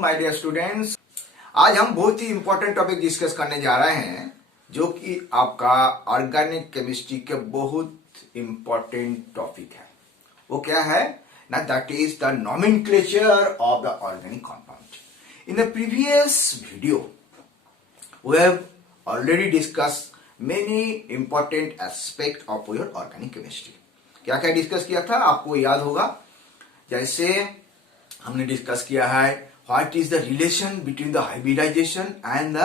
My dear students, आज हम बहुत ही इंपॉर्टेंट टॉपिक डिस्कस करने जा रहे हैं जो कि आपका ऑर्गेनिक केमिस्ट्री के बहुत इंपॉर्टेंट टॉपिक है। वो क्या है ना, that is the nomenclature of the organic compound. In the previous video we have already discuss many important aspect of your organic chemistry. क्या क्या डिस्कस किया था आपको याद होगा। जैसे हमने डिस्कस किया है what is the relation between the hybridization and the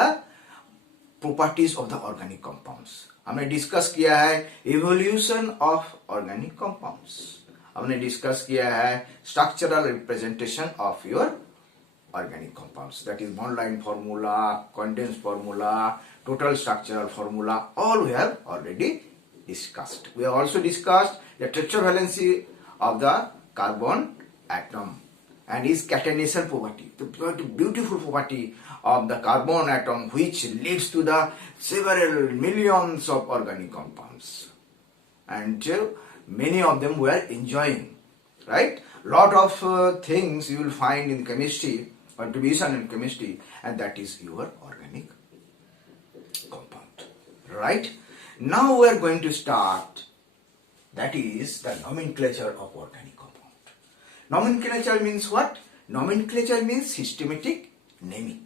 properties of the organic compounds. हमने डिस्कस किया है इवोल्यूशन ऑफ ऑर्गेनिक कंपाउंड्स। हमने डिस्कस किया है structural representation of your organic compounds, that is bond line formula, condensed formula, total structural formula, all we have already discussed. We have also discussed the tetravalency of the carbon atom and its catenation property, the beautiful property of the carbon atom which leads to the several millions of organic compounds, and many of them we are enjoying, right? Lot of things you will find in chemistry, contribution in chemistry, and that is your organic compound, right? Now we are going to start, that is the nomenclature of organic compound. Nomenclature means what? Nomenclature means systematic naming.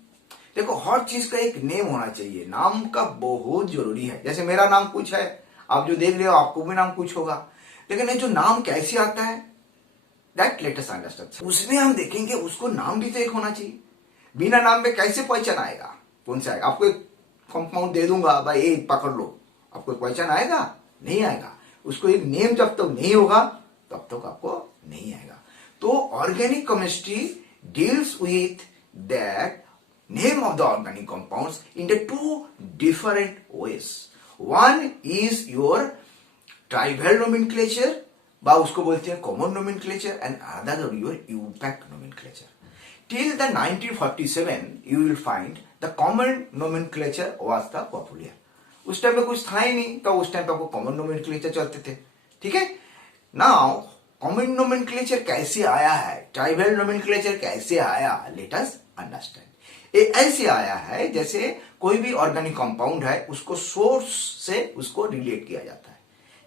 देखो हर चीज का एक नेम होना चाहिए, नाम का बहुत जरूरी है। जैसे मेरा नाम कुछ है, आप जो देख रहे हो आपको भी नाम कुछ होगा, लेकिन ये जो नाम कैसे आता है दैट लेट अस अंडरस्टैंड। उसमें हम देखेंगे उसको नाम भी तो एक होना चाहिए। बिना नाम में कैसे पहचान आएगा, कौन सा आएगा? आपको एक कंपाउंड दे दूंगा, भाई ये पकड़ लो, आपको पहचान आएगा? नहीं आएगा। उसको एक नेम जब तक नहीं होगा तब तक आपको नहीं आएगा। तो organic chemistry deals with that name of the organic compounds in the two different ways. One is your trivial nomenclature, बा उसको बोलते हैं common nomenclature, and other your IUPAC nomenclature. Till the 1947 you will find the common nomenclature was the popular. उस time में कुछ था ही नहीं, तो उस टाइम पे आपको कॉमन नोमेनक्लेचर चलते थे, ठीक है। नाउ कॉमन नोमेनक्लेचर कैसे आया है, ट्राइबल नोमेनक्लेचर कैसे आया, लेट अस अंडरस्टैंड। ये ऐसे आया है जैसे कोई भी ऑर्गेनिक कंपाउंड है उसको सोर्स से उसको रिलेट किया जाता है।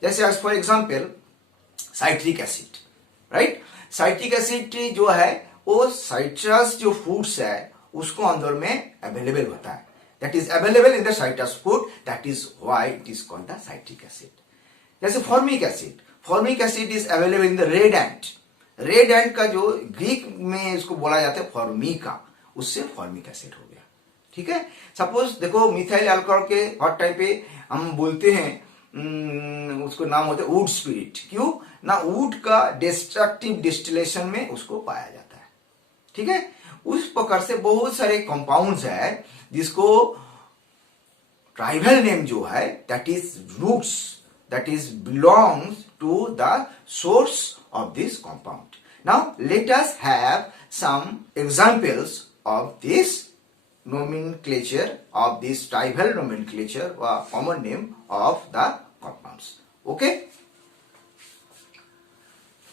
जैसे as for example citric acid, right. Citric acid जो है वो साइट्रस जो फूड्स है उसको अंदर में अवेलेबल होता है, that is available in the citrus food, that is why it is called the citric acid. जैसे formic acid, formic acid is available in the red ant. Red ant का जो ग्रीक में इसको बोला जाता है फॉर्मिका, उससे फॉर्मिक एसिड हो गया, ठीक है। सपोज देखो मिथाइल अल्कोहल के हॉट टाइप पे हम बोलते हैं उसको नाम होता है वुड स्पिरिट। क्यों ना, वुड का डिस्ट्रक्टिव डिस्टिलेशन में उसको पाया जाता है, ठीक है। उस प्रकार से बहुत सारे कंपाउंड्स है जिसको ट्राइबल नेम जो है that is roots, that is belongs to the source of this compound. Now let us have some examples of this nomenclature of this tribal nomenclature or common name of the compounds. Okay,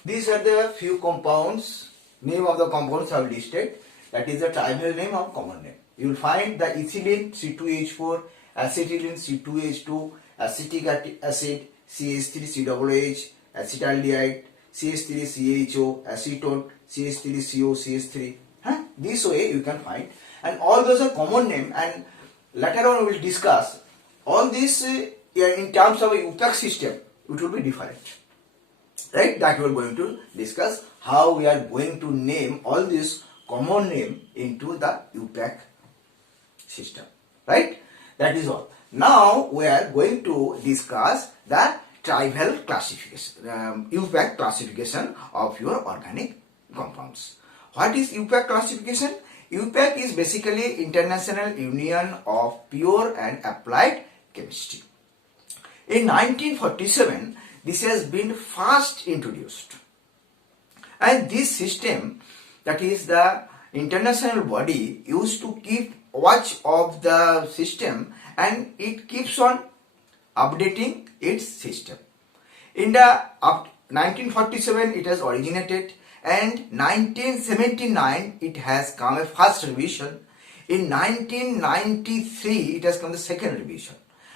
these are the few compounds, name of the compounds are listed, that is the tribal name or common name. You will find the ethylene C2H4, acetylene C2H2, acetic acid CH3COOH, acetaldehyde CH3CHO, acetone CH3CO CH3. This way you can find, and all those are common name, and later on we will discuss all this in terms of a UPAC system. It will be different, right? That we are going to discuss how we are going to name all this common name into the UPAC system, right? That is all. Now we are going to discuss the tribal classification, UPAC classification of your organic compounds. What is UPAC classification? UPAC is basically International Union of Pure and Applied Chemistry. In 1947, this has been first introduced. And this system, that is the international body, used to keep watch of the system, and it keeps on updating its system. In the 1947, it has originated, and 1979 it has come a first revision. In 1993 it has come the second revision,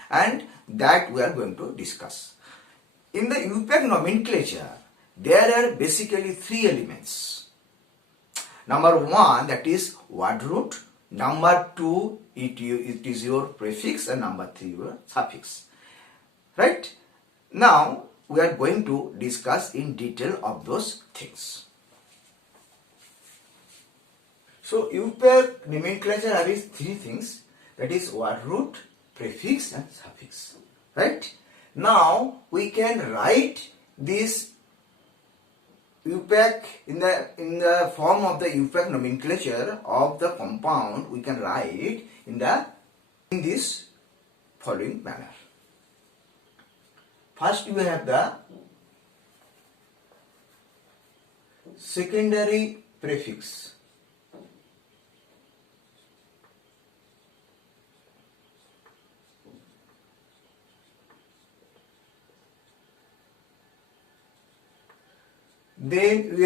and that we are going to discuss. In the UPAC nomenclature, there are basically three elements. Number one, that is word root. Number two, it is your prefix, and number three, your suffix. Right? Now, we are going to discuss in detail of those things. So, UPAC nomenclature has three things, that is word root, prefix and suffix. Right? Now, we can write this UPAC in the form of the UPAC nomenclature of the compound. We can write in this following manner. First, we have the secondary prefix. Then we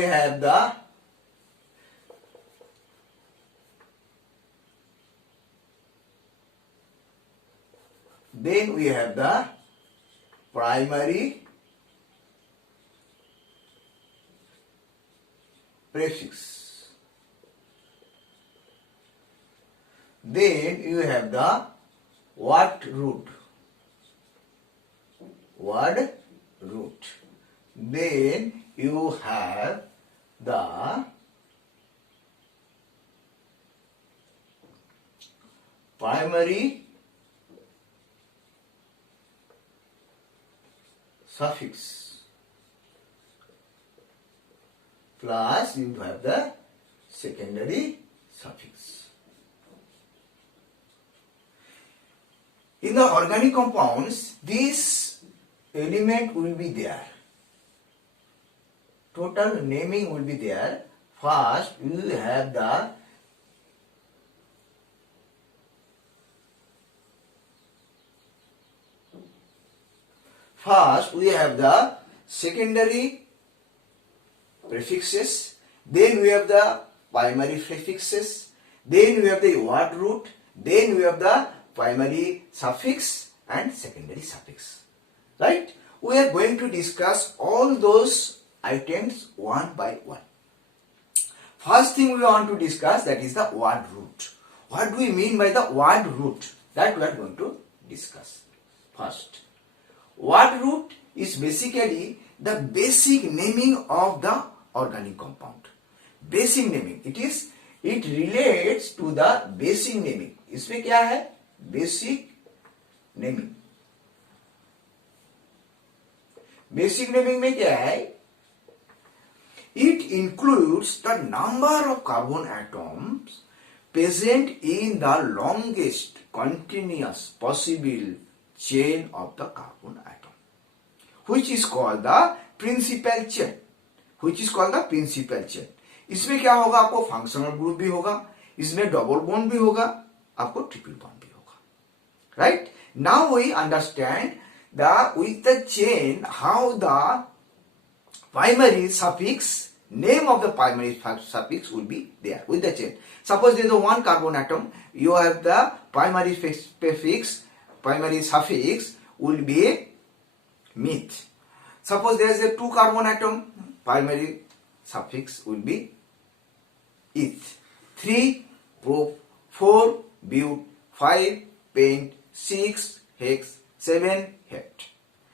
have the primary prefix. Then you have the word root. Then you have the primary suffix plus you have the secondary suffix. In the organic compounds, this element will be there. Total naming will be there. First, you will have the secondary prefixes, then we have the primary prefixes, then we have the word root, then we have the primary suffix and secondary suffix. Right? We are going to discuss all those items one by one. First thing we want to discuss, that is the word root. What do we mean by the word root? That we are going to discuss first. Word root is basically the basic naming of the organic compound. Basic naming. It relates to the basic naming. इसमें क्या है? Basic naming. Basic naming में क्या है? It includes the number of carbon atoms present in the longest continuous possible chain of the carbon atom, which is called the principal chain. इसमें क्या होगा? आपको फंक्शनल ग्रुप भी होगा, इसमें डबल बॉन्ड भी होगा, आपको ट्रिपल बॉन्ड भी होगा. Right? Now we understand with the chain how the primary suffix, name of the primary suffix will be there with the chain. Suppose there is a one carbon atom, you have the primary prefix, primary suffix will be meth. Suppose there is a two carbon atom, primary suffix will be eth. 3 prop, 4 but, 5 pent, 6 hex, 7 hept.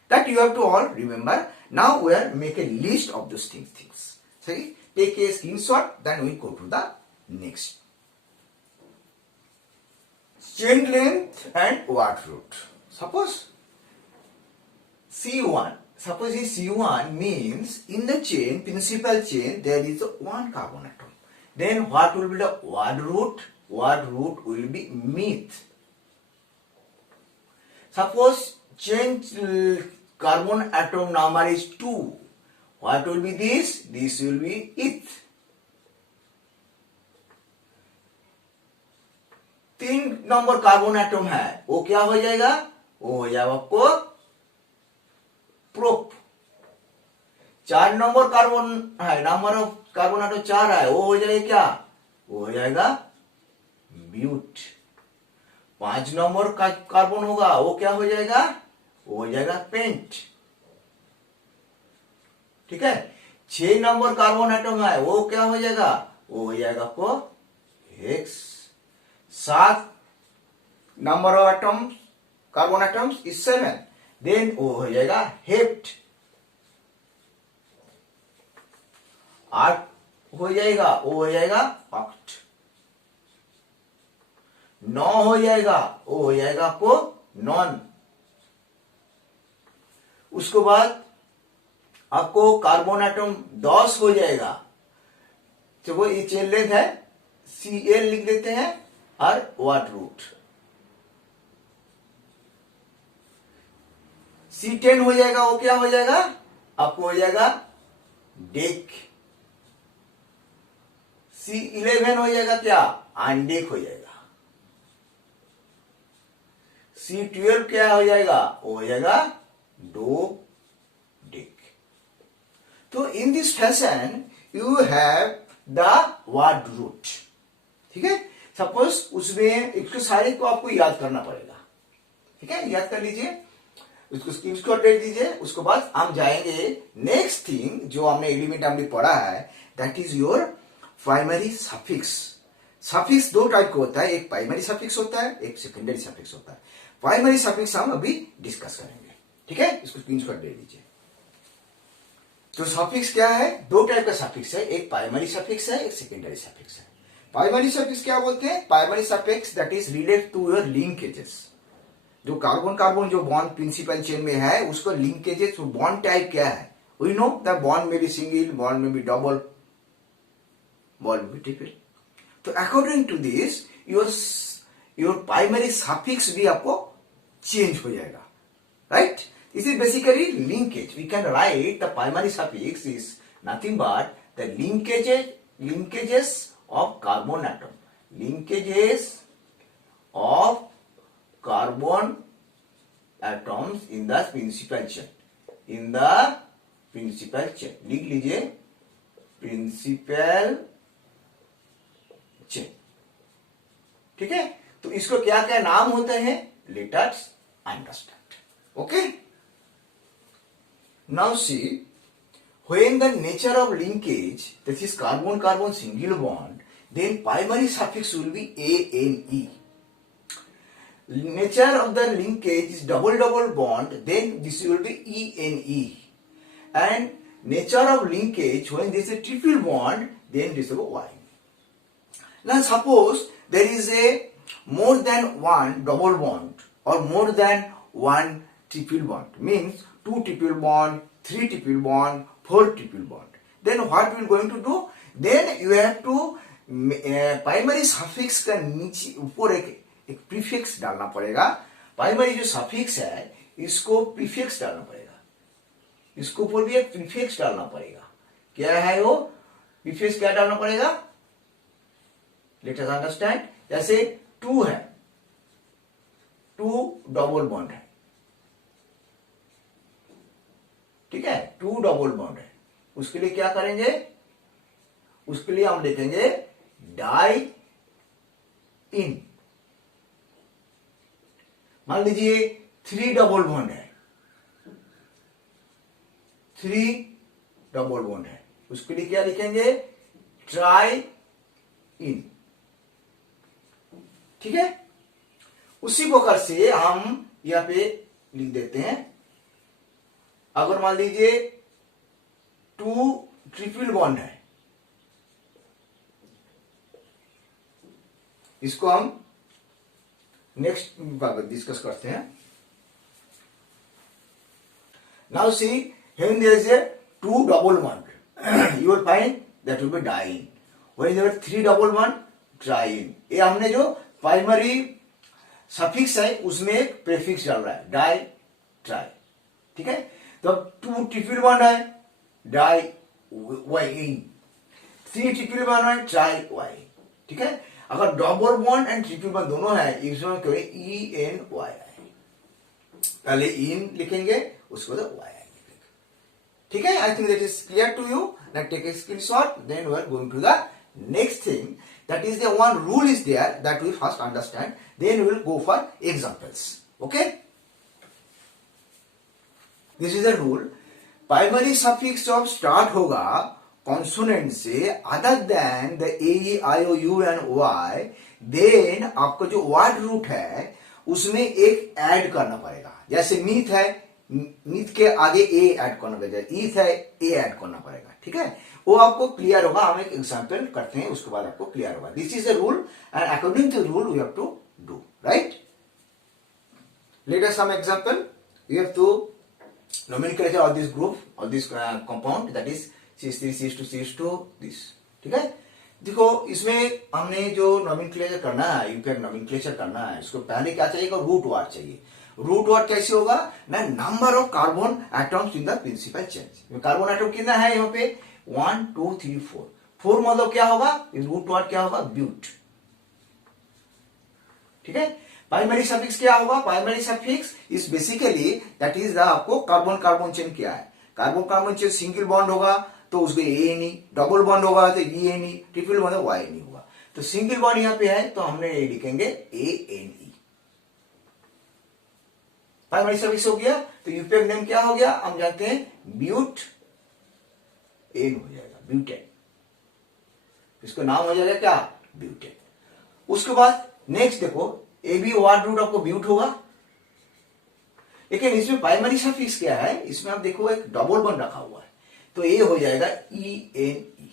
That you have to all remember. Now we are make a list of those things. See, take a screenshot, then we go to the next. Chain length and word root. Suppose C1. Suppose C1 means in the chain, principal chain, there is one carbon atom. Then what will be the word root? Word root will be meth. Suppose chain carbon atom number is 2. What will be this? This will be eth. 3 number carbon atom है, वो क्या हो जाएगा? वो हो जाएगा आपको प्रोप. 4 number carbon है, नंबर ऑफ कार्बन एटम 4 है, वो हो जाएगा क्या, वो हो जाएगा ब्यूट। 5 नंबर का कार्बन होगा, वो क्या हो जाएगा, वो हो जाएगा पेंट। ठीक है। 6 नंबर कार्बन एटम है, वो क्या हो जाएगा, वो हो जाएगा आपको hex. 7 number of atoms, carbon atoms is 7, then वो हो जाएगा हेप्ट। 8 हो जाएगा, वो हो जाएगा ऑक्ट। 9 हो जाएगा, वो हो जाएगा आपको नॉन। उसके बाद आपको कार्बन एटम 10 हो जाएगा, तो वो ये चेन लेंथ है, Cl लिख देते हैं और वाट रूट। C10 हो जाएगा, वो क्या हो जाएगा, आपको हो जाएगा डेक। C11 हो जाएगा क्या, आंडेक हो जाएगा। C12 क्या हो जाएगा, वो हो जाएगा डो डेक। तो in this fashion you have the word root. ठीक है। सपोज उसमें इसके सारे को आपको याद करना पड़ेगा। ठीक है, याद कर लीजिए, उसको स्क्रीनशॉट ले दीजिए। उसके बाद हम जाएंगे नेक्स्ट थिंग जो हमने एलिमेंट हमने पढ़ा है, that is your primary suffix. Suffix 2 टाइप का होता है, एक प्राइमरी सफिक्स होता है, एक सेकेंडरी सफिक्स होता है। प्राइमरी सफिक्स हम अभी डिस्कस करेंगे। ठीक है, इसको स्क्रीनशॉट ले लीजिए। तो सफिक्स क्या है, 2 टाइप का सफिक्स है, एक प्राइमरी सफिक्स है, एक सेकेंडरी सफिक्स है। प्राइमरी सफिक्स क्या बोलते हैं, primary suffix that is related to your linkages. जो कार्बन कार्बन जो बॉन्ड प्रिंसिपल चेन में है, उसको लिंकेजेस, बॉन्ड टाइप क्या है, वी नो द बॉन्ड में बी सिंगल, बॉन्ड में बी डबल, बॉन्ड में बी ट्रिपल। तो according to this your primary suffix भी आपको चेंज हो जाएगा, right. This is basically linkage. We can write the primary suffix is nothing but the linkages of carbon atom. Linkages of carbon atoms in the principal chain. In the principal chain. लिख लीजिए principal chain. ठीक है। तो इसको क्या क्या नाम होते हैं, let us understand. Okay. Now see, when the nature of linkage, that is carbon-carbon single bond, then primary suffix will be ane. Nature of the linkage is double-double bond, then this will be ene. And nature of linkage, when this is a triple bond, then this will be y. Now suppose there is a more than one double bond or more than one triple bond, means 2 triple bond, 3 triple bond, 4 triple bond. Then what we are going to do? Then you have to primary suffix का नीचे ऊपर एक प्रीफिक्स डालना पड़ेगा। प्राइमरी जो सफिक्स है इसको प्रीफिक्स डालना पड़ेगा, इसके ऊपर भी एक प्रीफिक्स डालना पड़ेगा। क्या है वो प्रीफिक्स, क्या डालना पड़ेगा, लेट अस अंडरस्टैंड। जैसे 2 है, 2 डबल बॉन्ड है, ठीक है, 2 डबल बॉन्ड है, उसके लिए क्या करेंगे, उसके लिए हम लिखेंगे डाई इन। मान लीजिए 3 डबल बॉन्ड है, 3 डबल बॉन्ड है, उसके लिए क्या लिखेंगे, ट्राई इन। ठीक है। उसी प्रकार से हम यहां पे लिख देते हैं, अगर मान लीजिए 2 ट्रिपल बॉन्ड है, इसको हम नेक्स्ट डिस्कस करते हैं। Now see when there is a 2 double bond you will find that will be diene. When there 3 double bond triene. ये हमने जो प्राइमरी सफिक्स है उसमें एक प्रीफिक्स डाल रहा है, डाई ट्राई। ठीक है। तो 2 ट्रिपल बॉन्ड है, डाई वाई इन, 3 ट्रिपल बॉन्ड है, ट्राई वाई। ठीक है। अगर double bond and triple bond दोनों है, इसमें ई एन वाई आई, पहले इन लिखेंगे उसको तो वाई आई लिखेंगे। ठीक है, I think that is clear to you. Now take a screenshot, then we are going to the next thing. That is the one rule is there that we first understand, then we will go for examples. Okay, this is the rule. Primary suffix जब start होगा consonant से other than the A E I O U and Y, then आपको जो word root है उसमें एक ऐड करना पड़ेगा. जैसे मीथ है, मीथ के आगे ए ऐड करना पड़ेगा, ईथ है ए ऐड करना पड़ेगा. ठीक है, वो आपको क्लियर होगा. हम एक एग्जांपल करते हैं, उसके बाद आपको क्लियर होगा. This is the rule and according to rule we have to do, right. Let us some example. You have to nomenclature of this group, of this compound, that is CH3 CH2 CH2 this. ठीक है, देखो इसमें हमने जो नोमेनक्लेचर करना है, यूपीएक नोमेनक्लेचर करना है, इसको पहले क्या चाहिए, रूट वर्ड चाहिए. रूट वर्ड कैसे होगा ना, number of carbon atoms in the principal change. Carbon atom कितना है यहाँ पे 1 2 3 4. 4 मतलब क्या होगा, रूट वर्ड क्या होगा, ब्यूट. ठीक है, प्राइमरी सफिक्स क्या होगा, primary suffix is basically that is the आपको कार्बन कार्बन चेन क्या है. Carbon carbon chain single bond होगा तो उसको ए नहीं, डबल बॉन्ड होगा तो ई ए नहीं, ट्रिपल बॉन्ड वाई नहीं होगा. तो सिंगल बॉन्ड यहां पे है तो हमने ये लिखेंगे A N E. Primary suffix हो गया. तो यूपीएक नेम क्या हो गया, हम जानते हैं ब्यूट एन हो जाएगा, ब्यूटेन. इसका नाम हो जाएगा क्या, ब्यूटेन. उसके बाद नेक्स्ट देखो, ए बी वर्ड रूट आपको ब्यूट होगा. लेकिन इसमें प्राइमरी सफिक्स क्या है, इसमें आप देखो एक डबल बॉन्ड रखा हुआ है तो ए हो जाएगा ई एन ई.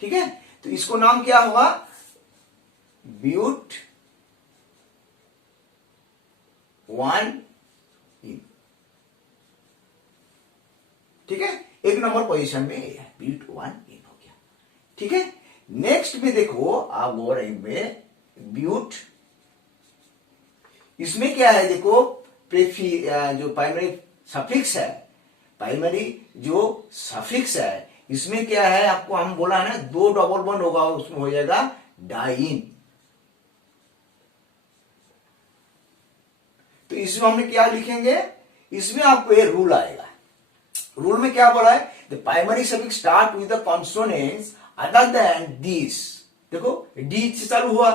ठीक है, तो इसको नाम क्या होगा, ब्यूट 1 इन. ठीक है, एक नंबर पोजीशन में ए है, ब्यूट 1 इन हो गया. ठीक है, नेक्स्ट में देखो आप वो रैंक में ब्यूट, इसमें क्या है देखो, जो प्राइमरी सफिक्स है, प्राइमरी जो सफिक्स है इसमें क्या है, आपको हम बोला है ना 2 डबल बॉन्ड होगा, उसमें हो जाएगा डाइन. तो इसमें हमने क्या लिखेंगे, इसमें आपको ये रूल आएगा. रूल में क्या बोला है, the primary suffix start with the consonants other than this. देखो डी से चालू हुआ,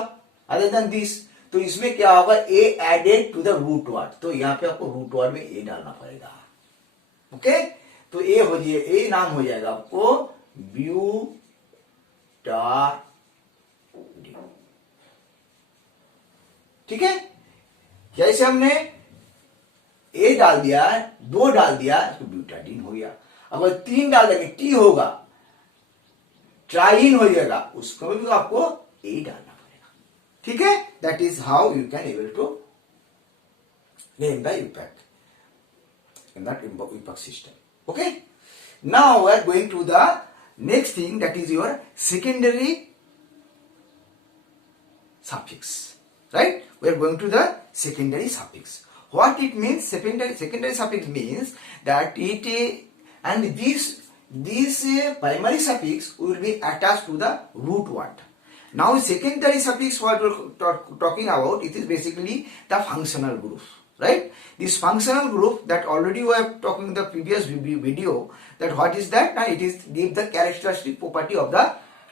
अदर देन दिस, तो इसमें क्या होगा, a added to the root word. तो यहां पे आपको रूट वर्ड में ए डालना पड़ेगा. ओके, तो ए हो जाए, ए नाम हो जाएगा आपको ब्यूटाडीन. ठीक है, जैसे हमने ए डाल दिया, 2 डाल दिया तो ब्यूटाडीन हो गया. अगर 3 डाल देंगे टी होगा, ट्राइन हो जाएगा, उसको भी आपको ए डालना पड़ेगा. ठीक है, that is how you can able to name the IUPAC in that IUPAC system. Okay, now we are going to the next thing, that is your secondary suffix. Right, we are going to the secondary suffix. What it means, secondary suffix means that it and this primary suffix will be attached to the root word. Now secondary suffix what we're talking about, it is basically the functional group. Right, this functional group that already we have talking in the previous video, that what is that, it is give the characteristic property of the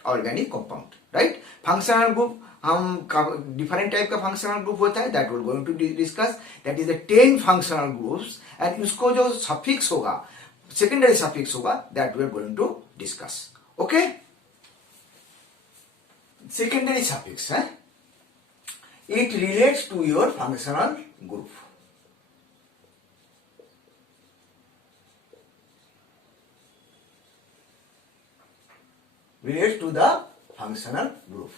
organic compound. Right, functional group हम different type का functional group होता है, that we are going to discuss. That is the 10 functional groups and उसको जो suffix होगा, secondary suffix होगा, that we are going to discuss. Okay, secondary suffix है, it relates to your functional group. Relates to the functional group.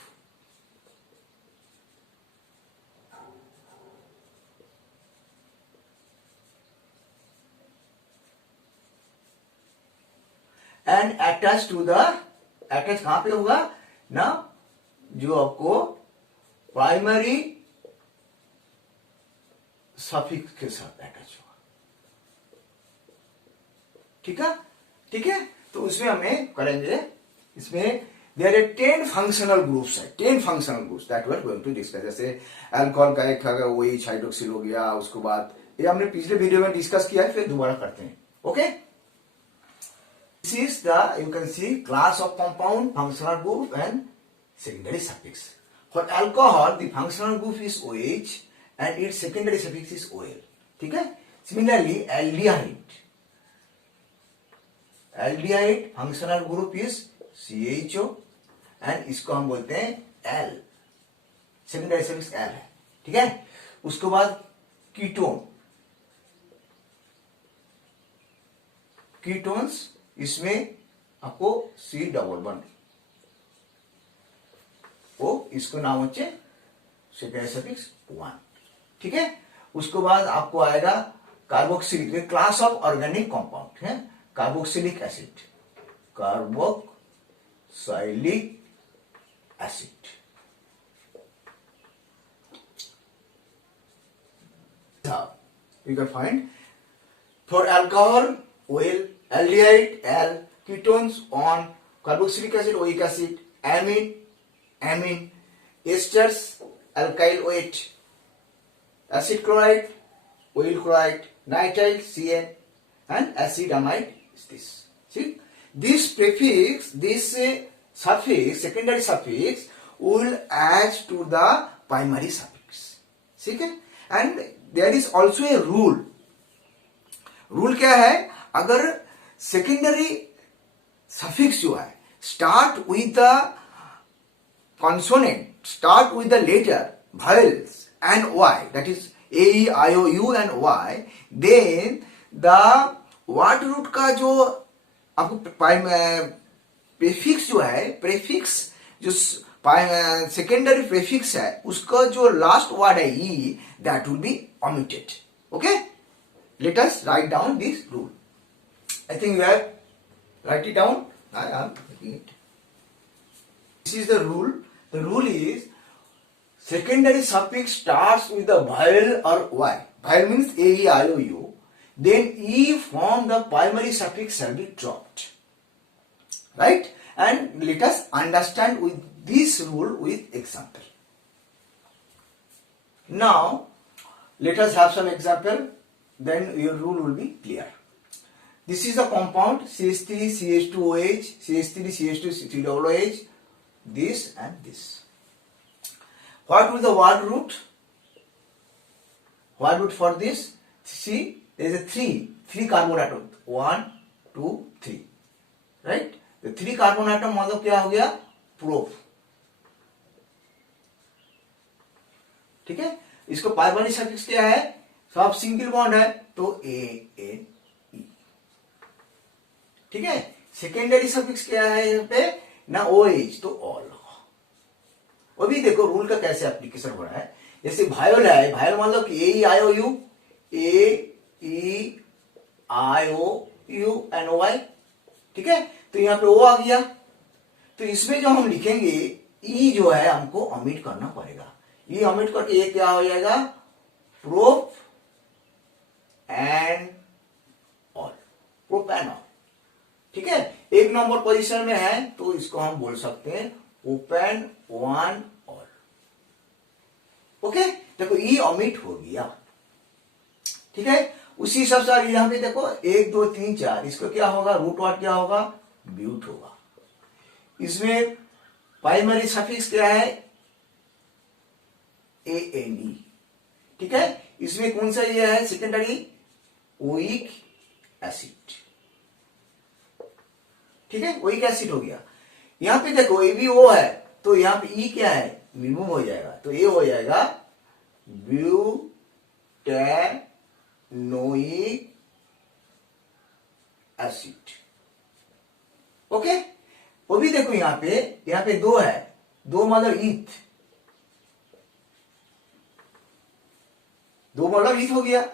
And attach to the, attach कहां पे होगा ना, जो आपको प्राइमरी सफिक्स के साथ अटैच होगा. ठीक है, ठीक है, तो उसमें हमें करेंगे, इसमें देयर आर 10 फंक्शनल ग्रुप्स है, 10 functional groups that we are going to discuss. जैसे अल्कोहल का एक वही हाइड्रोक्सिल हो गया, उसके बाद ये हमने पिछले वीडियो में डिस्कस किया है, फिर दोबारा करते हैं. Okay, this is the, you can see, class of compound, functional group and secondary suffix. For alcohol the functional group is OH and its secondary suffix is OL. ठीक है. Similarly aldehyde functional group is CHO and इसको हम बोलते हैं L, secondary suffix L है. ठीक है. उसके बाद कीटोन्स इसमें आपको C11 वो इसको नाम होचे सेकेंडरी सफिक्स 1. ठीक है. उसके बाद आपको आएगा carboxylic, class of organic compound है. Carboxylic acid, carboxylic acid. You can find for alcohol OL, aldehyde L, ketones on, carboxylic acid oic acid, amine, esters alkyl OH, acid chloride, oil chloride, nitrile CN and acid amide is this. See, this prefix, this suffix, secondary suffix will add to the primary suffix. ठीक है. And there is also a rule. Rule क्या है, अगर secondary suffix जो है start with the consonant, start with the letter vowels and y, that is a e i o u and y, then the word root का जो आपको प्रीफिक्स जो है, प्रीफिक्स जो सेकेंडरी प्रीफिक्स है उसका जो लास्ट वर्ड है e, that will be omitted. Okay, let us write down this rule. I think you have write it down. I am making it. This is the rule. The rule is secondary suffix starts with the vowel or y. Vowel means a e i o u. Then e from the primary suffix shall be dropped. Right? And let us understand with this rule with example. Now let us have some example. Then your rule will be clear. This is the compound CH3 CH2OH, CH3 CH2 COOH, this and this. What will the word root? Word root for this? See, there is a three carbon atom. 1, 2, 3. Right? The 3 carbon atom मतलब क्या हो गया? प्रोप. ठीक है. इसको पाइबानी सफिक्स क्या है? सब सिंगल बॉन्ड है तो ANE. ठीक है. सेकेंडरी सफिक्स क्या है यहाँ पे? ना OH तो ऑल. वो भी देखो रूल का कैसे एप्लीकेशन हो रहा है. जैसे भायोल है, भायोल मान लो कि AEIOU, AEIOU ठीक है. तो यहाँ पे O आ गया. तो इसमें जो हम लिखेंगे E जो है हमको ओमिट करना पड़ेगा. E ओमिट करके ये क्या हो जाएगा? Prop and all. Prop and all. ठीक है. 1 नंबर पोजीशन में है तो इसको हम बोल सकते हैं ओपन 1 ऑल. ओके. देखो E ओमिट हो गया. ठीक है. उसी हिसाब से यहां पे देखो 1 2 3 4 इसको क्या होगा? रूट वर्ड क्या होगा? ब्यूट होगा. इसमें प्राइमरी सफिक्स क्या है? ANE. ठीक है. इसमें कौन सा ये है? Secondary oic acid. ठीक है. ओइक एसिड हो गया. यहां पे देखो ABO है तो यहां पे E क्या है? रिमूव हो जाएगा तो ये हो जाएगा ब्यूटेनोइक एसिड. ओके. वो भी देखो यहां पे 2 है. 2 मतलब ईथ. 2 मतलब ईथ हो गया.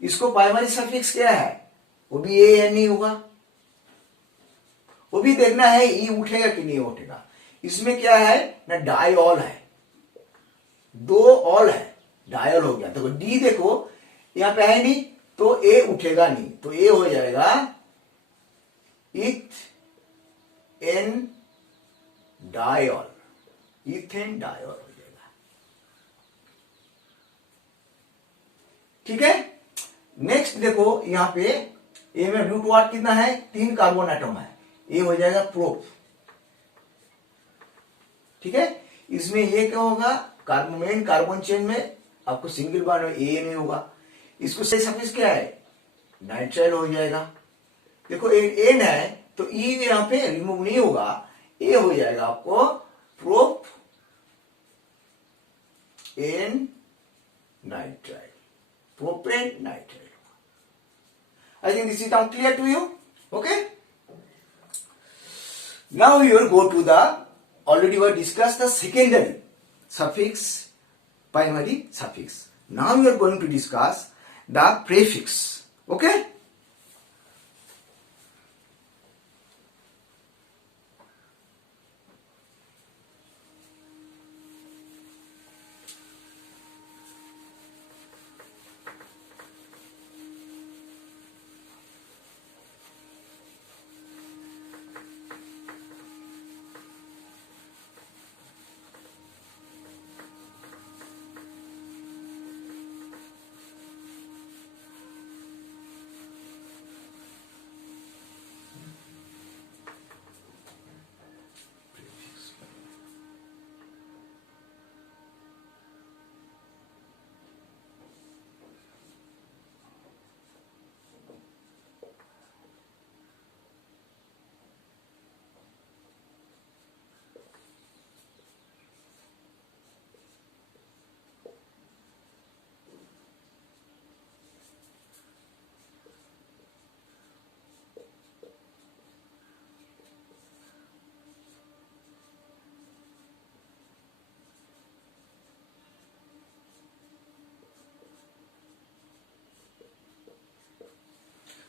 इसको प्राइमरी सफिक्स क्या है? वो भी ANE होगा. वो भी देखना है E उठेगा कि नहीं उठेगा. इसमें क्या है ना? डाइऑल है. 2 ऑल है. डाइऑल हो गया. तो D देखो यहां पे है नहीं तो A उठेगा नहीं तो A हो जाएगा इथेन डाइऑल. इथेन डाइऑल हो जाएगा. ठीक है. नेक्स्ट देखो यहां पे ए में ब्यूट वाट कितना है, 3 कार्बन एटम है, ए हो जाएगा प्रोप। ठीक है, इसमें ये क्या होगा, मेन कार्बन चेन में आपको सिंगल बॉन्ड में ए नहीं होगा, इसको से सफिक्स क्या है, नाइट्राइल हो जाएगा। देखो एन है तो ई यहां पे रिमूव नहीं होगा, ए हो जाएगा आपको propane nitrile, propane nitrile. I think this is now clear to you. Okay. Now we will go to the, already we discussed the secondary suffix, primary suffix. Now we are going to discuss the prefix. Okay.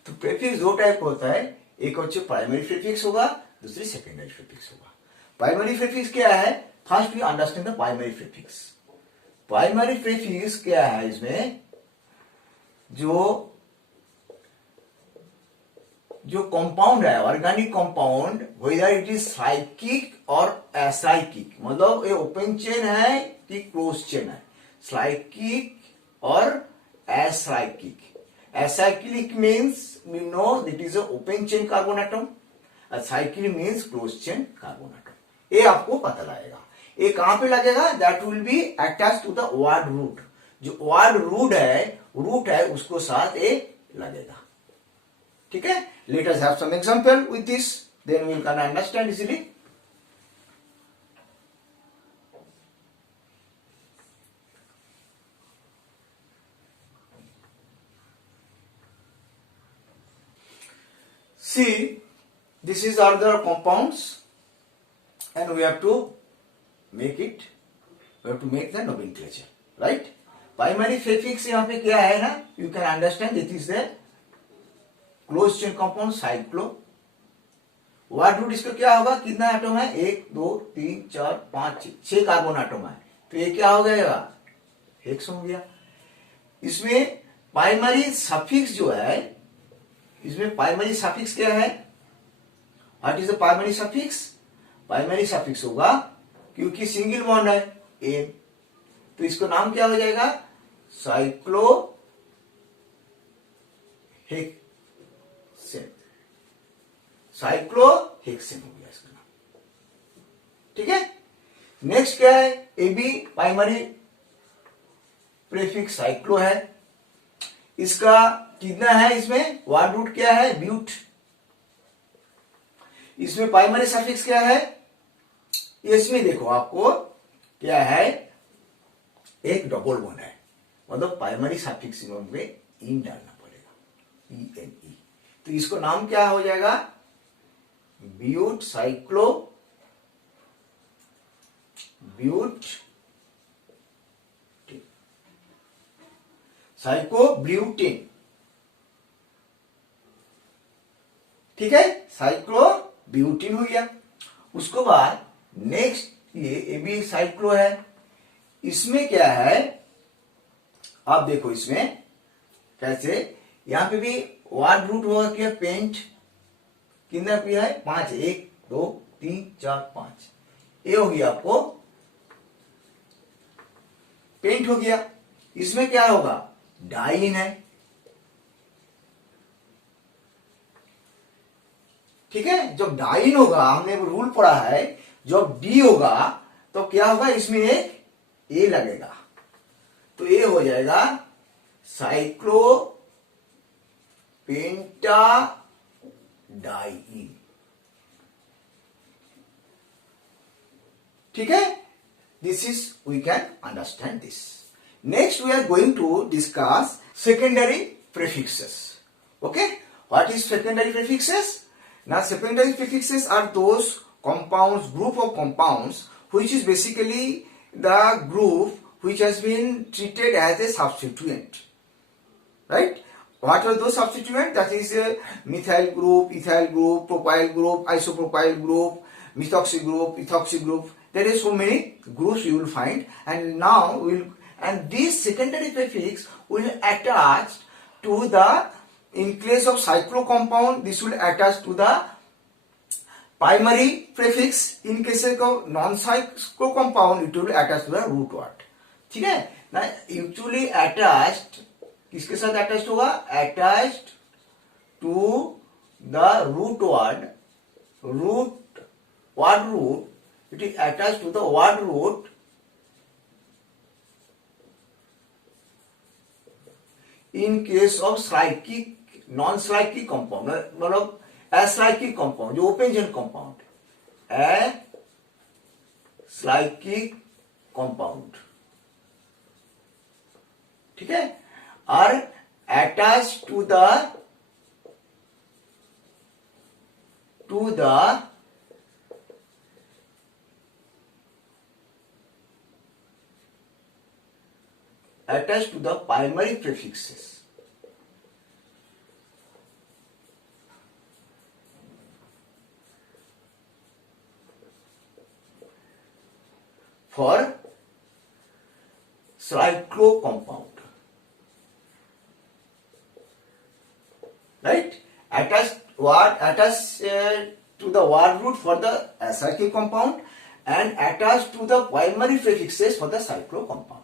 तो प्रीफिक्स दो टाइप का होता है, एक होता है primary prefix होगा, दूसरी सेकेंडरी प्रीफिक्स होगा। प्राइमरी प्रीफिक्स क्या है, first we understand the primary prefix. Primary prefix क्या है, इसमें जो कंपाउंड है, organic compound, whether it is cyclic और असाइक्लिक, मतलब ये ओपन चेन है कि क्लोज चेन है, साइक्लिक और acyclic. Acyclic means we know it is a open chain carbon atom. Acyclic means closed chain carbon atom. ये आपको पता लगेगा। ये कहां पे लगेगा, that will be attached to the word root. जो word root है उसको साथ ये लगेगा। ठीक है, let us have some example with this, then we can understand easily. See, this is other compounds and we have to make the nomenclature, right? Primary prefix यहाँ पे क्या है ना, you can understand it is the closed chain compound cyclo. Word root इसका क्या होगा, कितना एटम है, 1 2 3 4 5 6 कार्बन एटम है, तो ये क्या हो गया, हेक्स हो गया। इसमें प्राइमरी सफिक्स जो है, इसमें प्राइमरी सफिक्स क्या है, what is the primary suffix, primary suffix होगा क्योंकि सिंगल बॉन्ड है एन, तो इसको नाम क्या हो जाएगा, साइक्लो हेक्सेन, साइक्लो हेक्सेन हो गया इसका नाम। ठीक है, नेक्स्ट क्या है, A B primary prefix cyclo है, इसका कितना है, इसमें वर्ड रूट क्या है, ब्यूट। इसमें प्राइमरी सफिक्स क्या है, इसमें देखो आपको क्या है, एक डबल बॉन्ड है, मतलब प्राइमरी सफिक्स में इन डालना पड़ेगा, ई एन ई, तो इसको नाम क्या हो जाएगा, ब्यूट साइक्लो ब्यूट साइक्लोब्यूटेन। ठीक है, साइक्लोब्यूटेन हो गया। उसको बाद नेक्स्ट ये भी साइक्लो है, इसमें क्या है, आप देखो इसमें कैसे, यहां पे भी वर्ड रूट होगा क्या, पेंट, कितना भी है 5, 1 2 3 4 5, ये हो गया आपको पेंट हो गया। इसमें क्या होगा, डाइन है, ठीक है, जब डाइन होगा, हमने रूल पढ़ा है, जब डी होगा तो क्या होगा, इसमें एक ए लगेगा, तो ये हो जाएगा साइक्लोपेंटाडाइन। ठीक है, this is we can understand this. Next we are going to discuss secondary prefixes. Okay, what is secondary prefixes? Now secondary prefixes are those compounds, group of compounds which is basically the group which has been treated as a substituent, right? What are those substituents? That is a methyl group, ethyl group, propyl group, isopropyl group, methoxy group, ethoxy group. There is so many groups you will find, and now this secondary prefix will attach to the, in case of cyclo compound, this will attach to the primary prefix. In case of non-cyclo compound, it will attach to the root word. ठीक है ना, usually attached किसके साथ attached होगा? Attached to the root word, word root. It is attached to the word root in case of cyclic, non-cyclic compound, मतलब acyclic compound, जो open chain compound, acyclic compound, ठीक है, are attached to the primary prefixes. For cyclo compound, right? Attached to the word root for the acyclic compound and attached to the primary prefixes for the cyclo compound.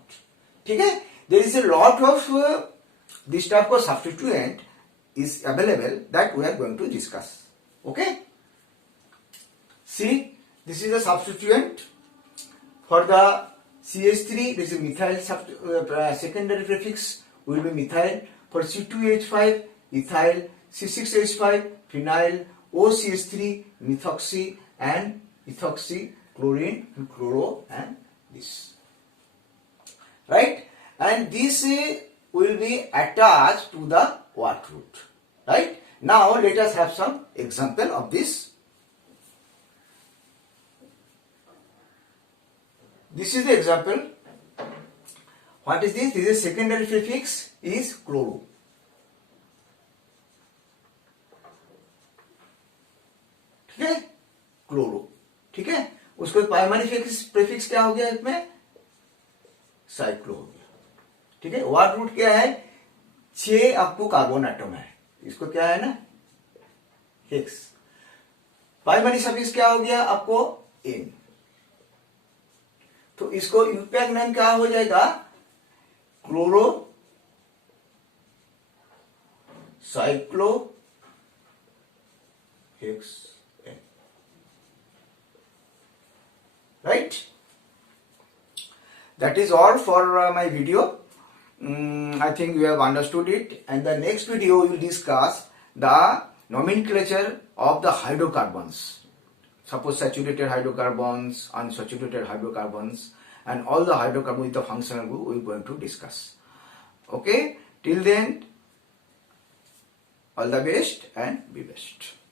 ठीक है, there is a lot of this type of substituent is available that we are going to discuss. Okay, see, this is a substituent for the CH3. This is methyl secondary prefix will be methyl. For C2H5 ethyl, C6H5 phenyl, OCH3 methoxy and ethoxy, chlorine and chloro, and this, right? And this will be attached to the word root, right? Now let us have some example of this. This is the example. What is this? This is secondary prefix is chloro. ठीक है, क्लोरो, ठीक है, उसको primary prefix क्या हो गया इसमें? साइक्लो हो गया। ठीक है, वर्ड रूट क्या है? 6 आपको कार्बन एटम है, इसको क्या है ना, हेक्स। प्राइमरी सफिक्स क्या हो गया आपको? एन। तो इसको यूपैक नेम क्या हो जाएगा? Chlorocyclohexene, right? That is all for my video. I think you have understood it, and the next video we will discuss the nomenclature of the hydrocarbons. Suppose saturated hydrocarbons, unsaturated hydrocarbons, and all the hydrocarbons with the functional group we are going to discuss. Okay, till then, all the best and be best.